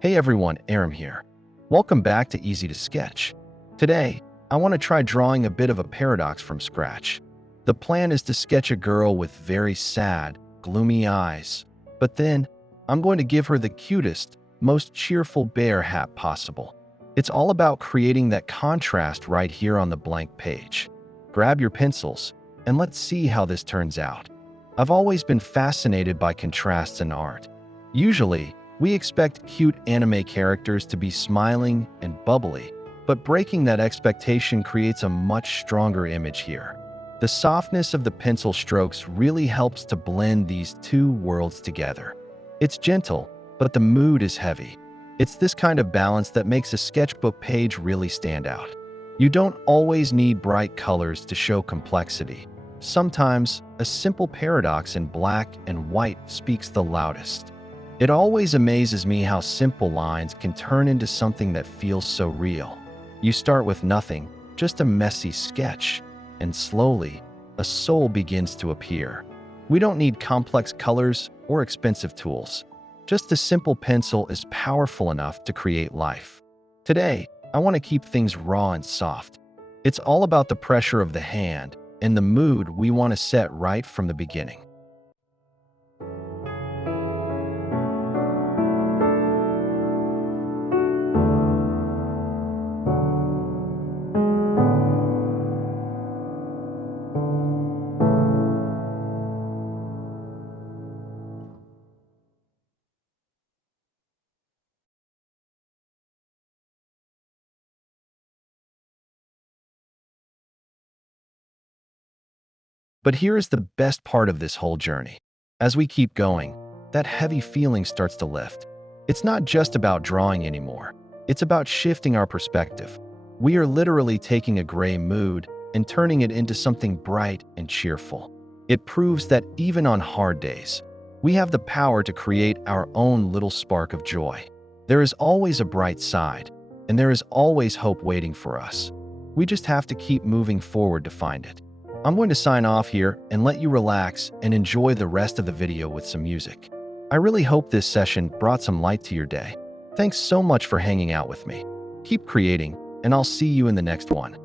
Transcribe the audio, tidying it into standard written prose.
Hey everyone, Aram here. Welcome back to Easy to Sketch. Today, I want to try drawing a bit of a paradox from scratch. The plan is to sketch a girl with very sad, gloomy eyes, but then I'm going to give her the cutest, most cheerful bear hat possible. It's all about creating that contrast right here on the blank page. Grab your pencils, and let's see how this turns out. I've always been fascinated by contrasts in art. Usually, we expect cute anime characters to be smiling and bubbly, but breaking that expectation creates a much stronger image here. The softness of the pencil strokes really helps to blend these two worlds together. It's gentle, but the mood is heavy. It's this kind of balance that makes a sketchbook page really stand out. You don't always need bright colors to show complexity. Sometimes, a simple paradox in black and white speaks the loudest. It always amazes me how simple lines can turn into something that feels so real. You start with nothing, just a messy sketch, and slowly, a soul begins to appear. We don't need complex colors or expensive tools. Just a simple pencil is powerful enough to create life. Today, I want to keep things raw and soft. It's all about the pressure of the hand and the mood we want to set right from the beginning. But here is the best part of this whole journey. As we keep going, that heavy feeling starts to lift. It's not just about drawing anymore. It's about shifting our perspective. We are literally taking a gray mood and turning it into something bright and cheerful. It proves that even on hard days, we have the power to create our own little spark of joy. There is always a bright side, and there is always hope waiting for us. We just have to keep moving forward to find it. I'm going to sign off here and let you relax and enjoy the rest of the video with some music. I really hope this session brought some light to your day. Thanks so much for hanging out with me. Keep creating, and I'll see you in the next one.